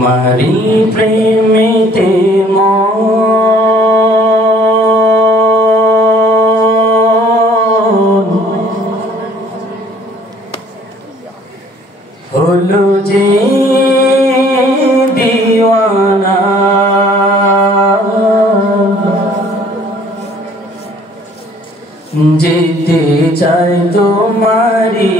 তোমারি প্রেমেতে হলো যে দিওয়ানা যেতে চাই তোমারি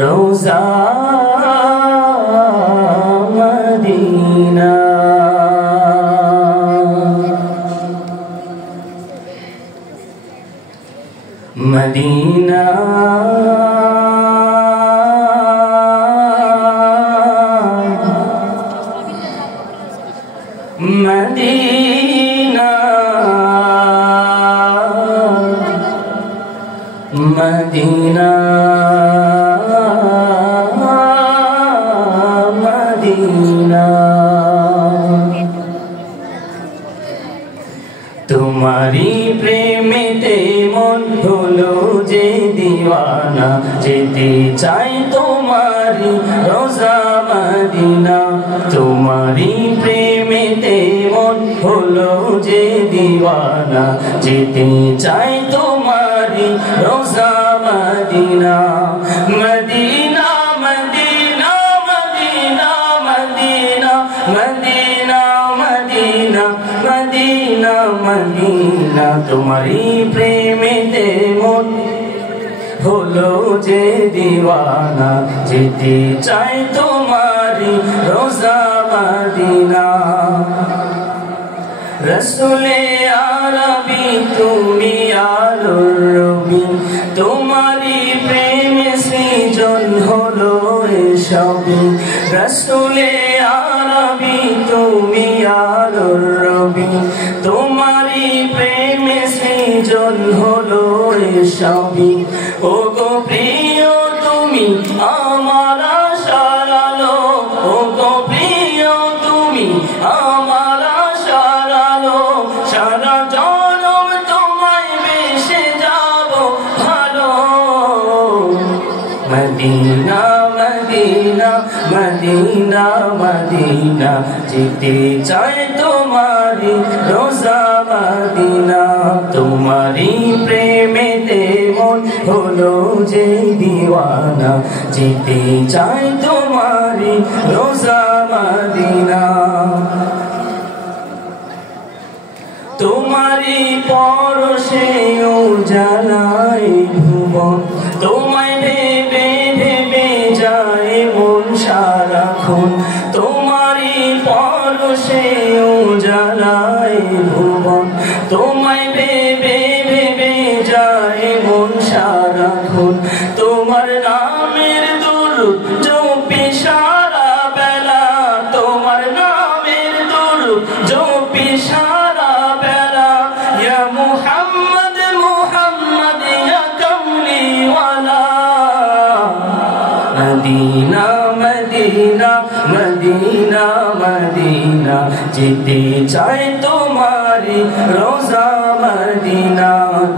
রোজা মদিনা মদিনা মদিনা মদিনা মদিনা তোমারি প্রেমেতে মন হলো যে দিওয়ানা যেতে চাই তোমারি রোজা মদিনা তোমারি প্রেমেতে মন হলো যে দিওয়ানা যেতে চাই তোমারি রোজা মদিনা মদিনা মদিনা মদিনা মদিনা মদিনা মদিনা মদিনা মদিনা তোমারি প্রেমেতে মন হলো যে দিওয়ানা যেতে চাই তোমারি রোজা মদিনা রসুলে আরবি তুমি আলোর রবি তোমারি প্রেমে সৃজন হলো এসবই রসুলে আরবি তুমি আলোর রবি তোমারি প্রেমে সৃজন হলো এসবই ও গো প্রিয় তুমি আমার আশার আলো ও গো প্রিয় তুমি আমার আশার আলো সারা জনম তোমায় বেসে যাব ভালো মদিনা মদিনা মদিনা মদিনা যেতে চাই তোমারি রোজা মদিনা তোমারি প্রেমেতে মন হলো যে দিওয়ানা যেতে চাই তোমারি রোজা মদিনা তোমারি পরশে উজালাই ভুবন তোমায় ভেবে ভেবে যায় মন সারাক্ষণ তোমারি পরশে উজালাই ভুবন তোমায় ভেবে ভেবে যায় মন সারাক্ষণ তোমার নামের দুরূদ জপি সারা বেলা তোমার নামের দুরূদ জপি সারা বেলা ইয়া মুহাম্মদ মুহাম্মদ ইয়া কামলিওয়ালা মদিনা মদিনা মদিনা মদিনা যেতে চাই তোমারি রোজা মদিনা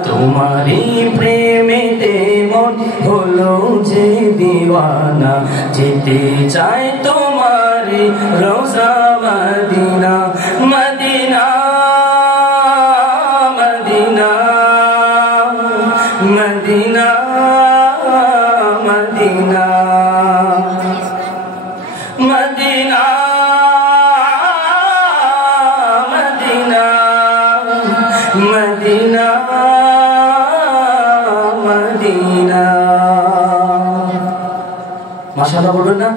তোমারি প্রেমেতে মন হলো যে দিওয়ানা যেতে চাই তোমারি রোজা মদিনা মদিনা মদিনা মদিনা মদিনা মদিনা মদিনা মদিনা মদিনা মাশাআল্লাহ বলবেন না।